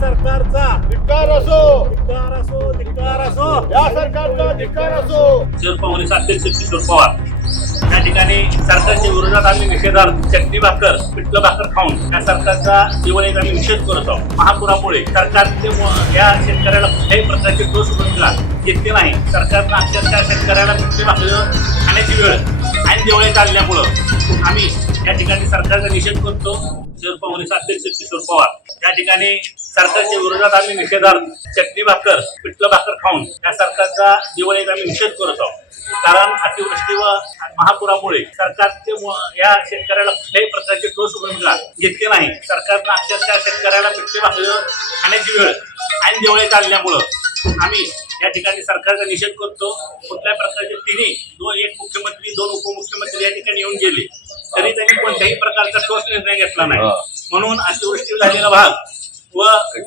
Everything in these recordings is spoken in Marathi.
सरकारचा. धिक्कार असो. धिक्कार असो धिक्कार असो. या सरकारचा धिक्कार असो. शरद काँग्रेस अध्यक्ष किशोर पवार. या ठिकाणी सरकारच्या विरोधात आम्ही निषेधार्थ चटणी भाकर पिठलं भाकर खाऊन या सरकारचा दिवाळीत आम्ही निषेध करत आहोत. महापुरामुळे सरकारचे या शेतकऱ्याला कुठल्याही प्रकारचे ठोस भूमिका घेतली नाही सरकारनं अक्षरशः शेतकऱ्याला पिठली भाकर खाण्याची वेळ आणि दिवाळीत आणल्यामुळं आम्ही या ठिकाणी सरकारचा निषेध करतो. शरद काँग्रेस अध्यक्ष किशोर पवार. या ठिकाणी सरकारच्या विरोधात आम्ही निषेधार्थ चटणी भाकर पिठलं भाकर खाऊन या सरकारचा दिवाळीत आम्ही निषेध करत आहोत. कारण अतिवृष्टी व महापुरामुळे सरकारचे या शेतकऱ्याला कुठल्याही प्रकारची ठोस भूमिका घेतली नाही. सरकारनं अक्षरशः शेतकऱ्याला पिठली भाकर खाण्याची वेळ आणि दिवाळीत आणल्यामुळं आम्ही या ठिकाणी सरकारचा निषेध करतो. कुठल्या प्रकारचे तिन्ही दोन एक मुख्यमंत्री दोन उपमुख्यमंत्री या ठिकाणी येऊन गेले. तरी त्यांनी कोणत्याही प्रकारचा ठोस निर्णय घेतला नाही. म्हणून अतिवृष्टी झालेला भाग व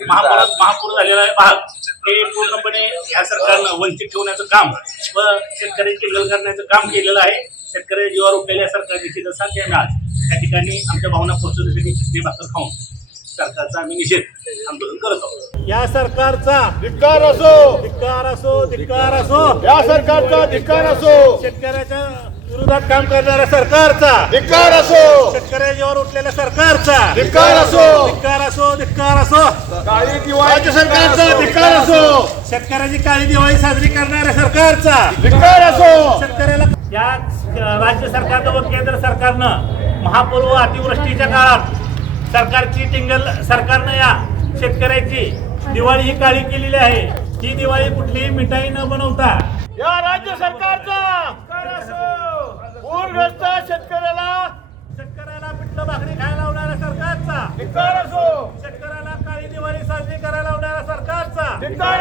महापुरात महापूर झालेला भाग हे पूर्णपणे या सरकारनं वंचित ठेवण्याचं काम व शेतकऱ्यांची गल करण्याचं काम केलेलं आहे. शेतकऱ्याच्या जीवावर उठलेल्या सरकार निषेध साथ द्यायला आज या ठिकाणी आमच्या भावना पोहोचवण्यासाठी चटणी भाकर खाऊन सरकारचा आम्ही निषेध आंदोलन करत आहोत. या सरकारचा धिक्कार असो. धिक्कार असो धिक्कार असो. या सरकारचा धिक्कार असो. शेतकऱ्याच्या विरोधात काम करणाऱ्या सरकारचा. धिक्कार असो. शेतकऱ्याच्या जीवावर उठलेल्या सरकारचा. धिक्कार असो. धिक्कार राज्य सरकारचा धिक्कार असो. शेतकऱ्याची काळी दिवाळी साजरी करणाऱ्या सरकारचा धिक्कार असो. शेतकऱ्याला या राज्य सरकारनं व केंद्र सरकारनं महापूर्व अतिवृष्टीच्या काळात सरकारची टिंगल सरकारनं या शेतकऱ्याची दिवाळी ही काळी केलेली आहे. ही दिवाळी कुठलीही मिठाई न बनवता या राज्य सरकारचा पूरग्रस्त शेतकऱ्याला शेतकऱ्याला पिठलं भाकरी खायला लावणाऱ्या सरकारचा धिक्कार